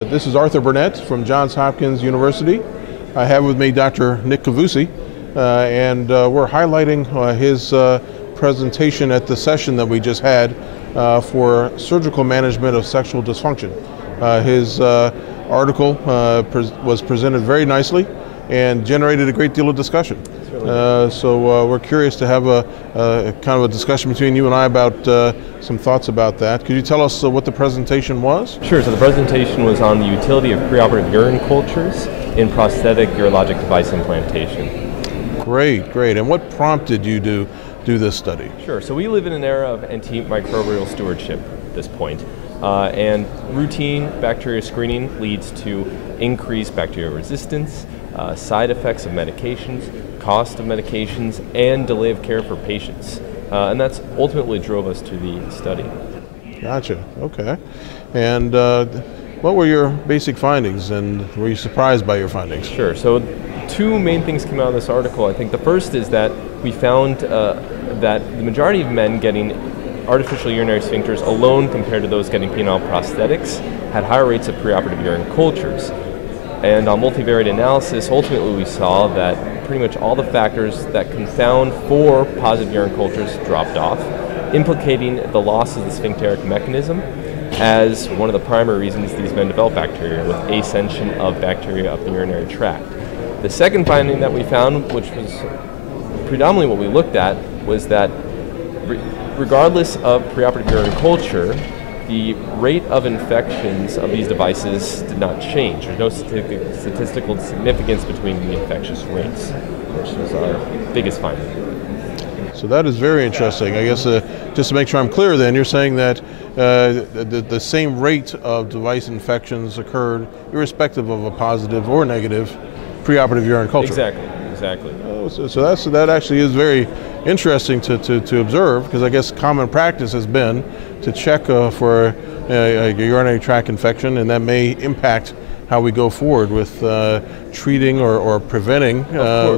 This is Arthur Burnett from Johns Hopkins University. I have with me Dr. Nick Kavoussi, and we're highlighting his presentation at the session that we just had for surgical management of sexual dysfunction. His article was presented very nicely and generated a great deal of discussion. So we're curious to have a kind of a discussion between you and I about some thoughts about that. Could you tell us what the presentation was? Sure. So the presentation was on the utility of preoperative urine cultures in prosthetic urologic device implantation. Great, great. And what prompted you to do this study? Sure. So we live in an era of antimicrobial stewardship at this point. And routine bacteria screening leads to increased bacterial resistance, side effects of medications, cost of medications, and delay of care for patients. And that's ultimately drove us to the study. Gotcha. Okay. And what were your basic findings, and were you surprised by your findings? Sure. So two main things came out of this article. I think the first is that we found that the majority of men getting artificial urinary sphincters alone compared to those getting penile prosthetics had higher rates of preoperative urine cultures. And on multivariate analysis, ultimately we saw that pretty much all the factors that confound for positive urine cultures dropped off, implicating the loss of the sphincteric mechanism as one of the primary reasons these men develop bacteria, with ascension of bacteria up the urinary tract. The second finding that we found, which was predominantly what we looked at, was that regardless of preoperative urine culture, the rate of infections of these devices did not change. There's no statistical significance between the infectious rates, which was our biggest finding. So that is very interesting. I guess just to make sure I'm clear then, you're saying that the same rate of device infections occurred irrespective of a positive or negative preoperative urine culture. Exactly. So that actually is very interesting to observe, because I guess common practice has been to check for a urinary tract infection, and that may impact how we go forward with treating or preventing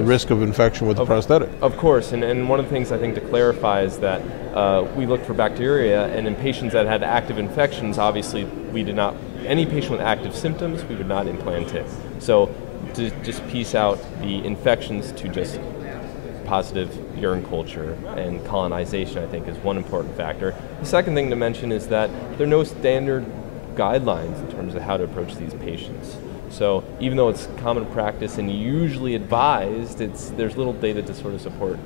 risk of infection with the prosthetic. Of course, and one of the things I think to clarify is that we looked for bacteria, and in patients that had active infections, obviously we did not, any patient with active symptoms, we would not implant it. So to just piece out the infections to just positive urine culture and colonization, I think, is one important factor. The second thing to mention is that there are no standard guidelines in terms of how to approach these patients. So even though it's common practice and usually advised, there's little data to sort of support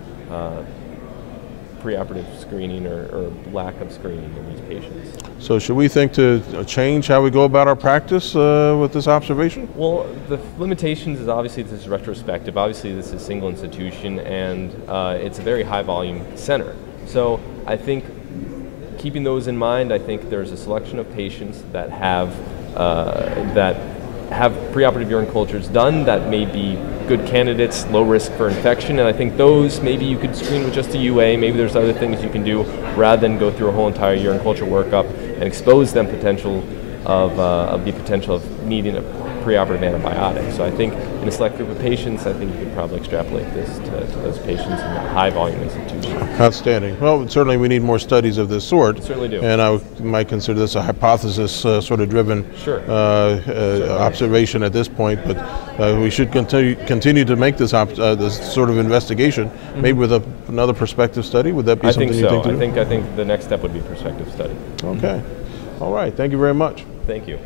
preoperative screening or lack of screening in these patients. So should we think to change how we go about our practice with this observation? Well, the limitations is obviously this is retrospective. Obviously this is a single institution, and it's a very high volume center. So I think keeping those in mind, I think there's a selection of patients that have preoperative urine cultures done that may be good candidates, low risk for infection, and I think those maybe you could screen with just a AUA. Maybe there's other things you can do rather than go through a whole entire urine culture workup and expose them of the potential of needing a preoperative antibiotic. So I think in a select group of patients, I think you could probably extrapolate this to those patients in a high volume institution. Outstanding. Well, certainly we need more studies of this sort. Certainly do. And I might consider this a hypothesis sort of driven observation at this point, but we should continue to make this sort of investigation, maybe with another prospective study. Would that be something you think to do? I think the next step would be prospective study. Okay. All right. Thank you very much. Thank you.